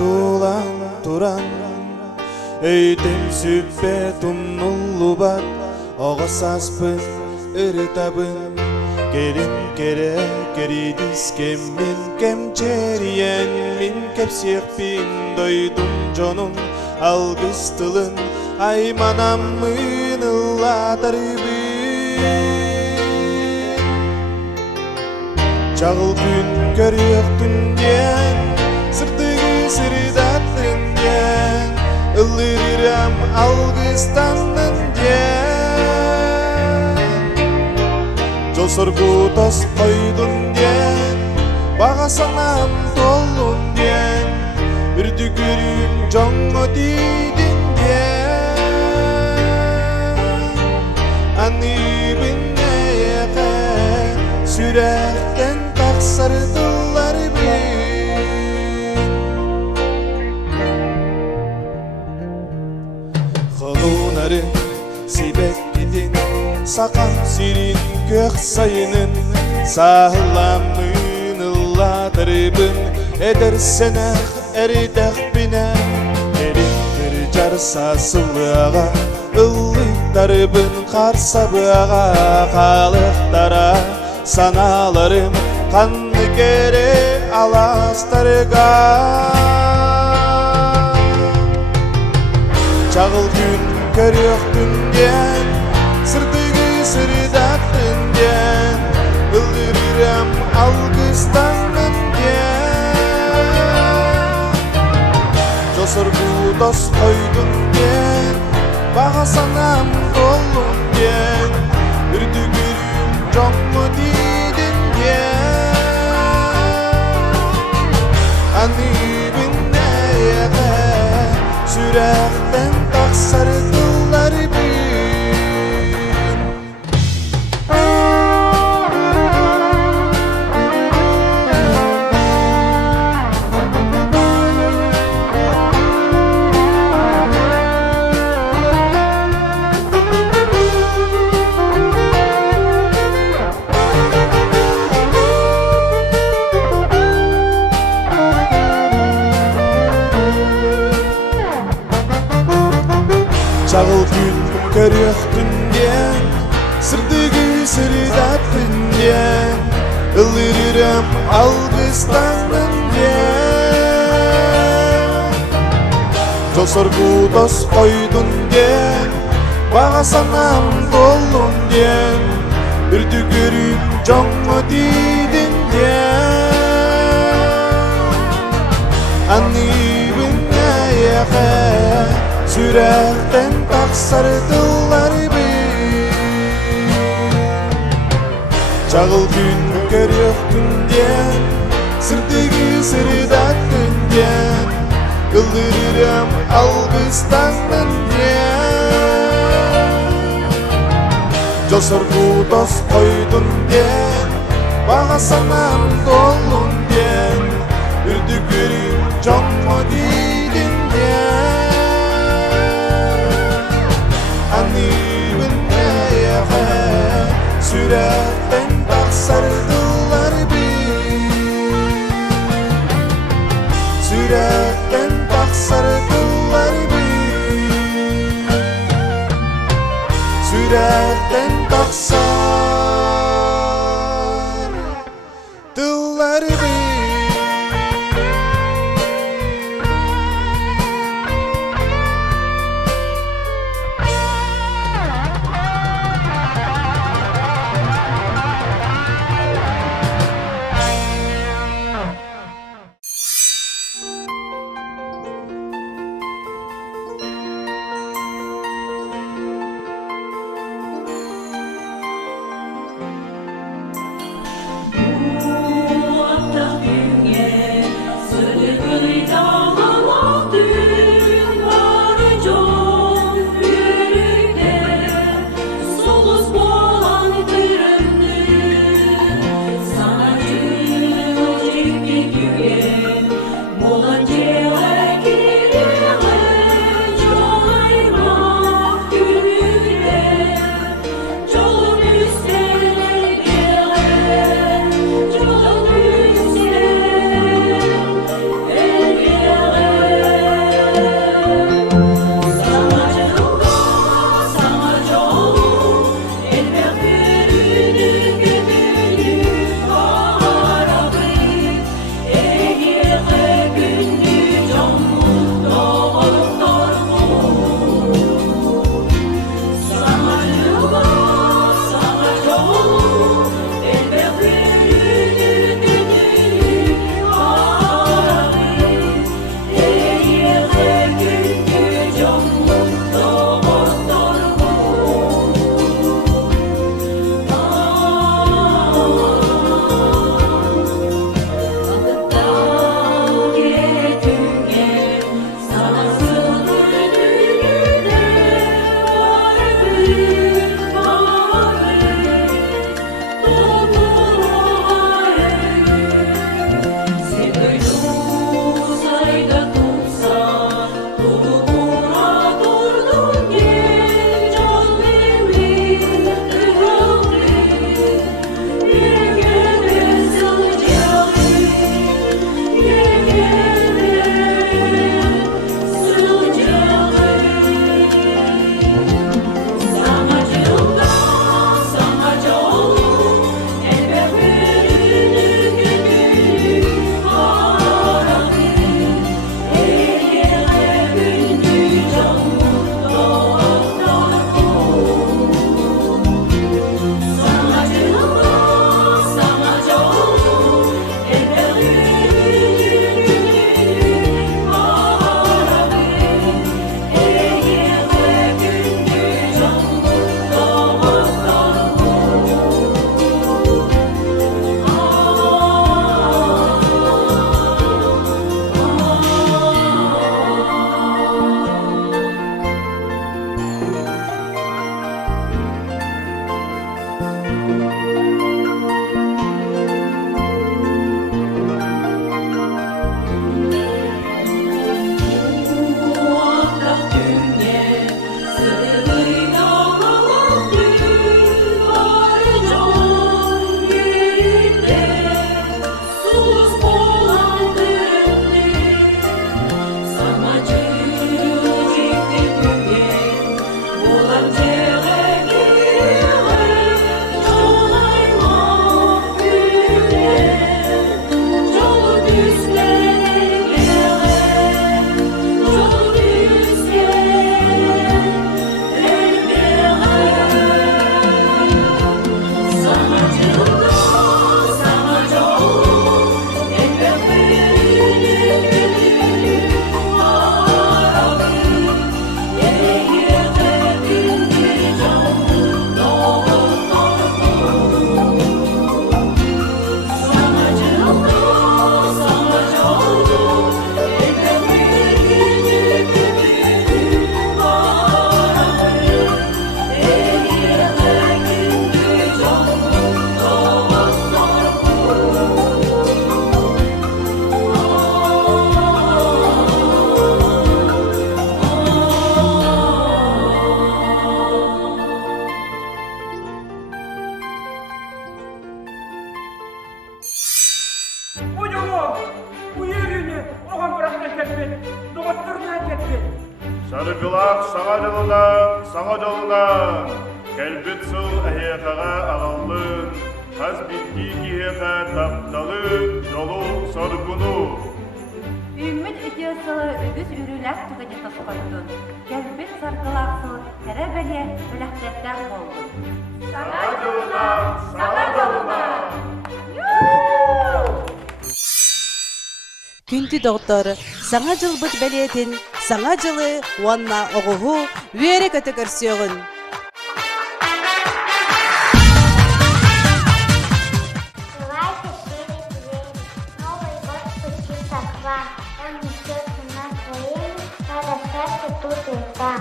айтуулан туран өйтем сүппе тумнуллу бат оғасаспын ырытабын келин кере керидис кеммин кемчериен мин кепсиекпин дойдум жонун алгыстылын айманаммын ыллатарыбын Чағыл күн көріқтін ден сырдығы сырдаттын ден ылырырам алгыстанын ден Жолсоргу тос қойдун ден бағасанам толун ден үрдүгүрүм жоңго дейдин ден аныбын эйеқе сүрәқтен тақсырдылар бин Қолунарын сибек кетин сақан сирин көк сайынын сағыламын ыллатырыбын эдерсенех эридех бине эриттер жарса сылыға ыллыктарыбын қарсабыға қалықтара саналарым қанны кере аластарға Чағыл күн көріқтін ден сырдығы сырдаттын ден ылырырам алгыстанын ден Жосоргу дос қойдун ден бағасанам толун ден үрдүгүрүм жоңго дейдин ден аныбын эйеқе сүрәқтен тақсырдылар бин Чағыл күн көріқтін ден сырдығы сырдаттын ден ылырырам алгыстанын ден Жолсоргу дос қойдун ден бағасанам толун ден үрдүгүрүм жоңго дейдин ден аныбын эйеқе сүрәқтен тақсырдылар бин Чағыл күн көріқтін ден сырдығы сырдаттын ден ылырырам алгыстанын ден Жосоргу дос қойдун ден бағасанам толун ден үрдүгүрүм жоңго дейдин аныбын эйеқе сүрәқтен тақсырдылар бин сүрәқтен тақсырдылар бин сүрәқтен тақсырдылар бин саңа жолына, кәлбет сол әйеқаға ағалын, қаз бітті кейеқа тапталы жолу соргуну. Үміт үтесілі үгіз үріләк түгіне тұсқойдun. Кәлбет сарқылақсыл әрі бәле біләқтеттен болдun. Саңа жолына, саңа жолына. Күнті доғдар, саңа жыл бұд бәлетін, саңа жылы уанна оғуғу өері көті көрсеуғын. Давайте шире дверь. Новый год стучится к вам. Он несется настроение, надо сердце тут и там.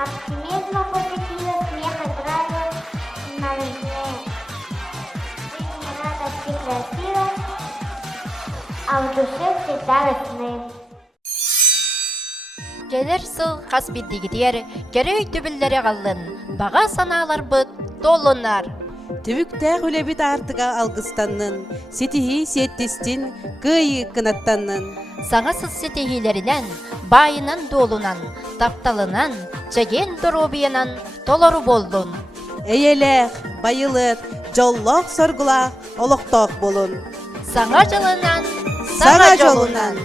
Оптимизма позитива, смеха, драйва на весне. Жизнь радости красиво, а в душе всегда весны. Келер сыл қас беддегідер, керей түбілдері қалын, баға саналар бұд, толынар. Түбікті үлебіт артыға алғыстанның, сетихи сеттестін, күйі қынаттанның. Саңасыз сетехилерінен, байынан долунан, тапталынан, жеген дұробиянан толору болдun. Әйелек, байылық, жоллық соргылақ, олықтақ болын. Саңа жылынан, Саңа жолынан.